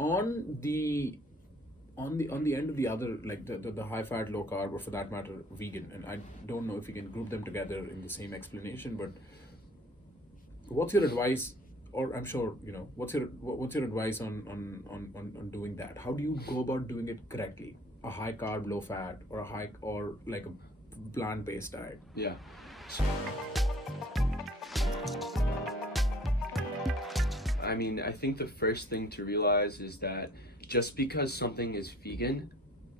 on the end of the other, like the high fat, low carb, or for that matter, vegan, and I don't know if you can group them together in the same explanation, but what's your advice? Or I'm sure what's your advice on doing that? How do you go about doing it correctly? A high carb, low fat, or like a plant based diet? Yeah. I mean, I think the first thing to realize is that just because something is vegan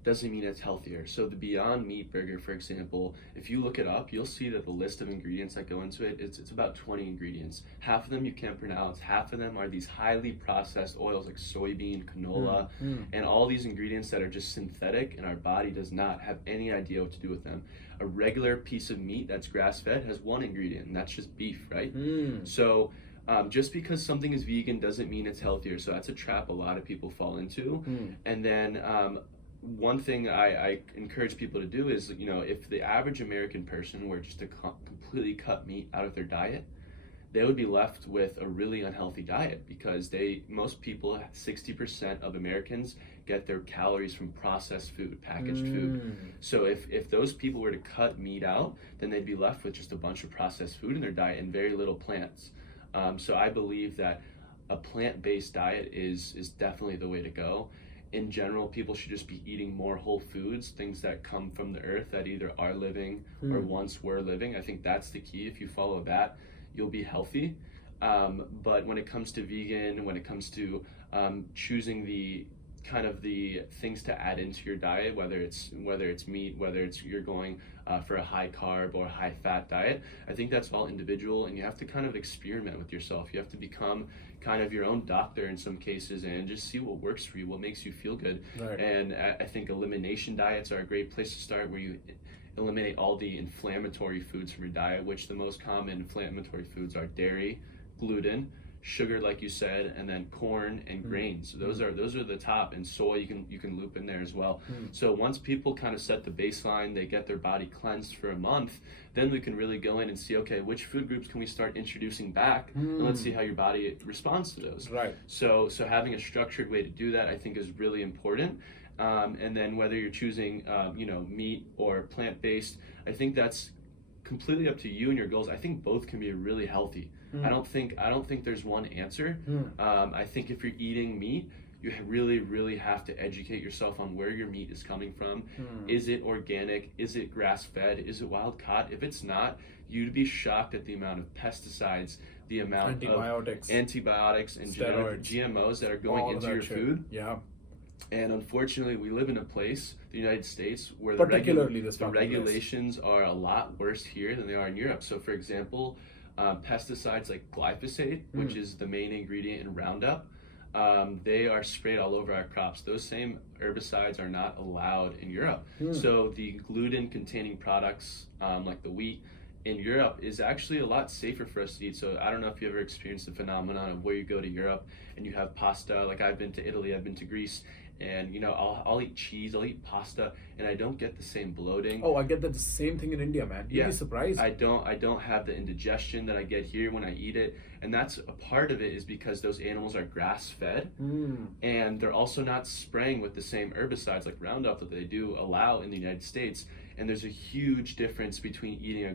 doesn't mean it's healthier. So the Beyond Meat burger, for example, if you look it up, you'll see that the list of ingredients that go into it, it's about 20 ingredients. Half of them you can't pronounce. Half of them are these highly processed oils like soybean, canola, and all these ingredients that are just synthetic, and our body does not have any idea what to do with them. A regular piece of meat that's grass-fed has one ingredient, and that's just beef, right? So just because something is vegan doesn't mean it's healthier. So that's a trap a lot of people fall into. And then one thing I encourage people to do is, if the average American person were just to completely cut meat out of their diet, they would be left with a really unhealthy diet, because most people, 60% of Americans, get their calories from processed food, packaged food. So if those people were to cut meat out, then they'd be left with just a bunch of processed food in their diet and very little plants. So I believe that a plant-based diet is definitely the way to go. In general, people should just be eating more whole foods, things that come from the earth that either are living or once were living. I think that's the key. If you follow that, you'll be healthy. But when it comes to vegan, when it comes to choosing the things to add into your diet, whether it's meat, whether it's you're going for a high carb or high fat diet, I think that's all individual, and you have to kind of experiment with yourself. You have to become kind of your own doctor in some cases and just see what works for you, what makes you feel good. Right. And I think elimination diets are a great place to start, where you eliminate all the inflammatory foods from your diet, which the most common inflammatory foods are dairy, gluten, sugar, like you said, and then corn and grains. Those are the top, and soy you can loop in there as well. So once people kind of set the baseline, they get their body cleansed for a month, then we can really go in and see, okay, which food groups can we start introducing back, and let's see how your body responds to those. Right. So having a structured way to do that, I think, is really important. And then whether you're choosing meat or plant-based, I think that's completely up to you and your goals. I think both can be really healthy. I don't think there's one answer. I think if you're eating meat, you really have to educate yourself on where your meat is coming from. Is it organic? Is it grass-fed? Is it wild-caught? If it's not, you'd be shocked at the amount of pesticides, the amount of antibiotics and genetic GMOs that are going into your food. Yeah. And unfortunately, we live in a place, the United States, where the regulations are a lot worse here than they are in Europe. So, for example, pesticides like glyphosate, which is the main ingredient in Roundup, they are sprayed all over our crops. Those same herbicides are not allowed in Europe. So the gluten-containing products, like the wheat, in Europe is actually a lot safer for us to eat. So I don't know if you ever experienced the phenomenon of where you go to Europe and you have pasta. Like, I've been to Italy, I've been to Greece, and I'll eat cheese, I'll eat pasta, and I don't get the same bloating. Oh, I get the same thing in India, man. You'd be surprised. I don't have the indigestion that I get here when I eat it, and that's a part of it is because those animals are grass-fed, and they're also not spraying with the same herbicides like Roundup that they do allow in the United States. And there's a huge difference between eating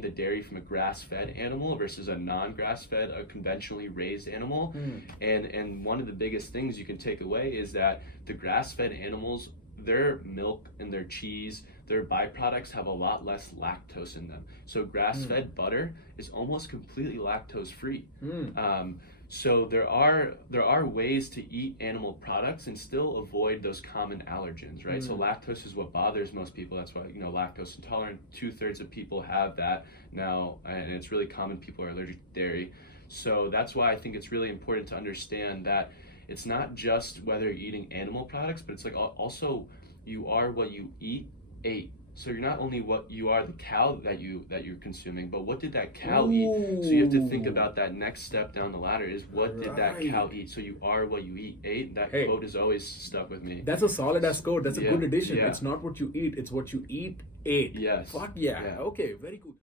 the dairy from a grass-fed animal versus a non-grass-fed, a conventionally raised animal. And one of the biggest things you can take away is that the grass-fed animals, their milk and their cheese, their byproducts have a lot less lactose in them. So grass-fed butter is almost completely lactose-free. So there are ways to eat animal products and still avoid those common allergens, right? So lactose is what bothers most people. That's why, lactose intolerant, 2/3 of people have that now, and it's really common. People are allergic to dairy. So that's why I think it's really important to understand that it's not just whether you're eating animal products, but it's like also you are what you ate. So you're not only what you are, the cow that you're consuming, but what did that cow eat? So you have to think about that next step down the ladder is what did that cow eat? So you are what you ate. That quote has always stuck with me. That's a solid ass quote. That's a good addition. It's not what you eat, it's what you ate. Yes. Fuck yeah. Okay, very cool.